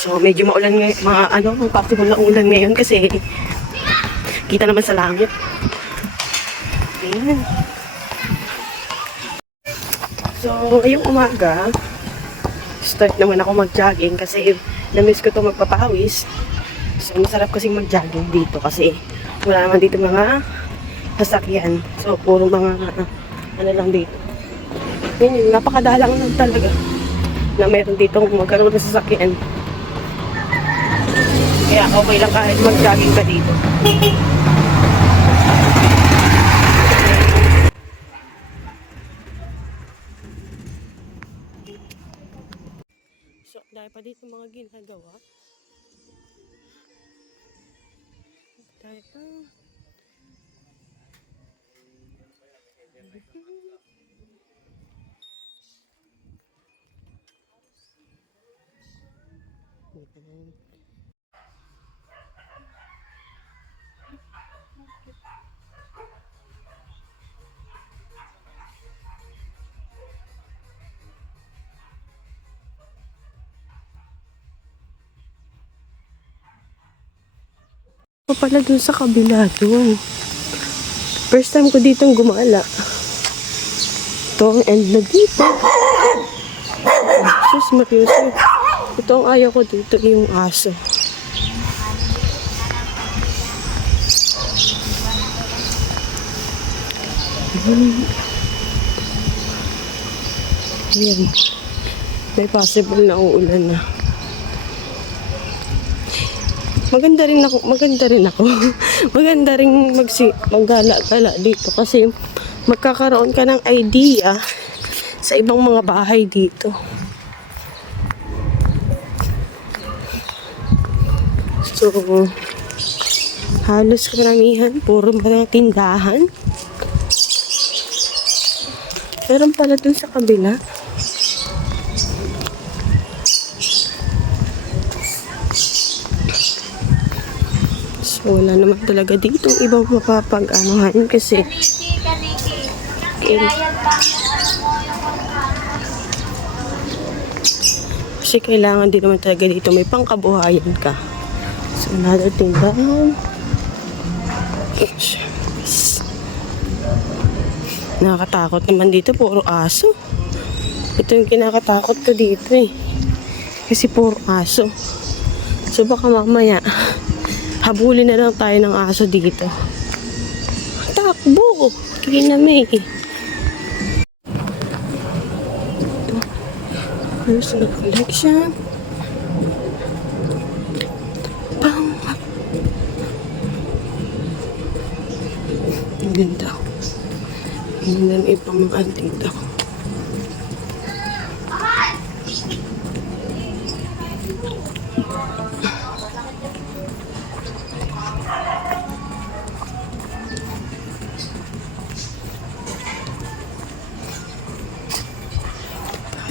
So, medyo maulan ngayon, possible na ulan ngayon kasi kita naman sa langit. Ayan. So, ngayong umaga, start naman ako mag-jogging kasi na-miss ko ito magpapawis. So, masarap kasi mag-jogging dito kasi wala naman dito mga sasakyan. So, puro mga ano lang dito. Yun, napakadalang lang talaga na meron dito magkaroon ng sasakyan. Kaya okay lang kahit mag-jogging ka dito. So, dahil pa dito mga ginagawa. Dahil pa. Pala dun sa kabila dun. First time ko ditong gumala. Ito ang end na dito. Sus, Mariuso. Ito ang ayaw ko dito, yung aso. Ayan. May possible na uulan na. Maganda rin ako. Maganda rin maggala-gala dito kasi magkakaroon ka ng idea sa ibang mga bahay dito. So, halos karamihan, puro mga tindahan. Meron pala dun sa kabila. So, wala naman talaga dito ibang mapapag-anuhan kasi kailangan din naman talaga dito may pangkabuhayan ka. So, another tindahan. Nakakatakot naman dito, puro aso. Ito yung kinakatakot ko dito eh. Kasi puro aso. So, baka mamaya habulin na lang tayo ng aso dito. Takbo! Kinami. Personal collection. Bam! Ang ganda. Ang ganda ng ibang mga dito.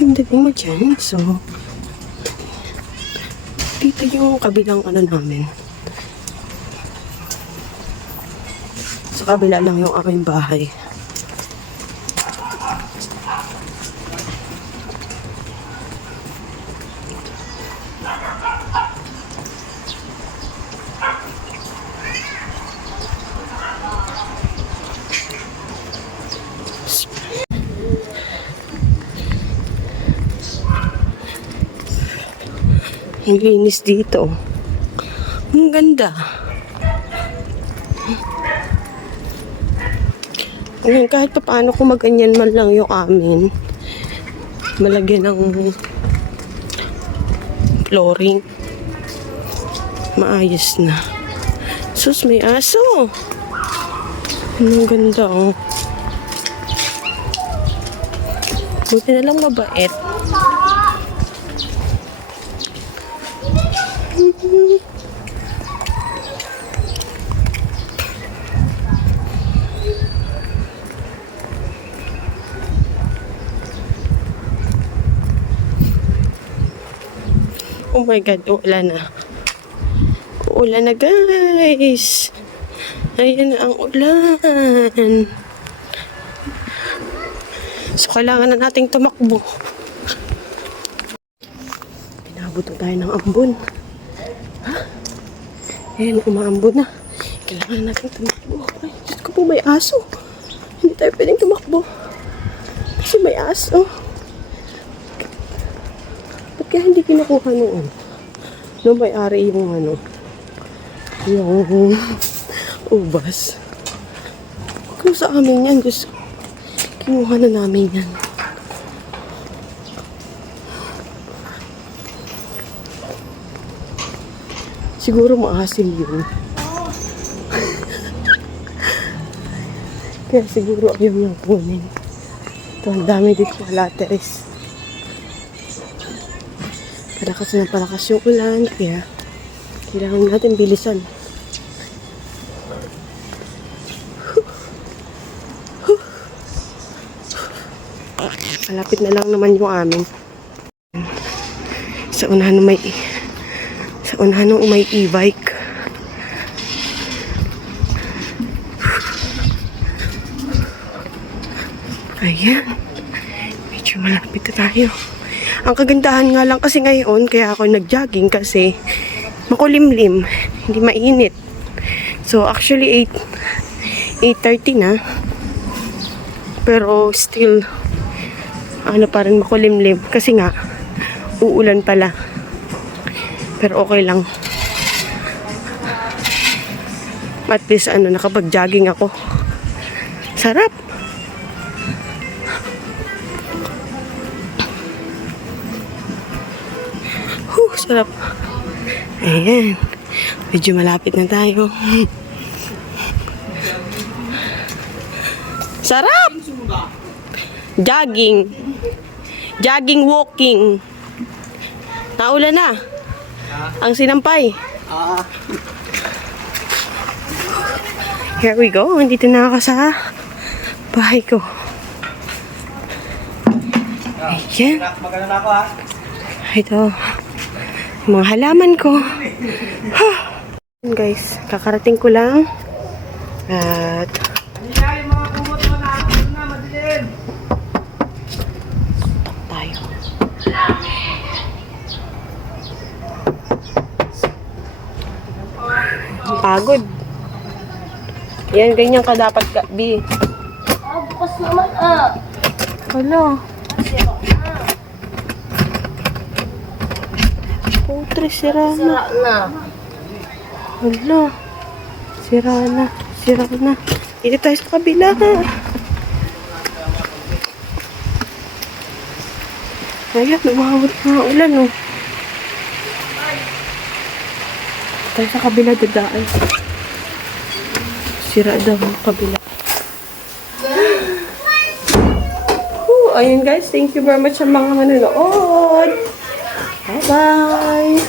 Ang dating mo dyan. So, dito yung kabilang ano namin. Sa kabila lang yung aming bahay. Ang linis dito. Ang ganda. Ngayon, kahit pa paano kung maganyan man lang yung amin, malagyan ng flooring, maayos na. Sus, may aso. Ang ganda, oh. Buti na lang mabait. Oh my God, uulan na. Uulan na, guys. Ayan na ang ulan. So, So, kailangan na nating tumakbo. Pinabot na tayo ng ambon. Ha? Ayan, umaambon na. Kailangan na nating tumakbo. Ay, Diyos ko po, may aso. Hindi tayo pwedeng tumakbo. Kasi may aso. Ba't kaya hindi kinukuha nung nung may-ari yung yung ubas. Kung sa amin yan, Diyos, kinuha na namin yan. Siguro maasim yun. Kaya siguro ayaw niyang kunin. Ito, ang dami dito na lateris. Palakas na palakas yung ulan, kaya kailangan natin bilisan. Malapit na lang naman yung amin. Sa unahan may e-bike. Ayan. Medyo malapit na tayo. Ang kagandahan nga lang kasi ngayon, kaya ako nag-jogging kasi makulimlim, hindi mainit. So actually 8:30 na. Pero still pa rin makulimlim kasi nga uulan pala. Pero okay lang. At least nakapag-jogging ako. Sarap. Sarap. Ayan. Medyo malapit na tayo. Sarap! Jogging. Jogging, walking. Naulan na. Ang sinampay. Here we go. Andito na ako sa bahay ko. Ayan. Maganda na ako ha. Ito. Mga halaman ko. Guys, kakarating ko lang. At tayo. Pagod. Yan, ganyan ka dapat ka, B. Bukas naman Hala. Putre, sira na. Hala. Sira na. Sira na. Dito tayo sa kabila. Ayan, umawat na ulan, oh. Tayo sa kabila, dadaan. Sira daw ang kabila. Ayun guys, thank you very much sa mga manonood. Bye-bye!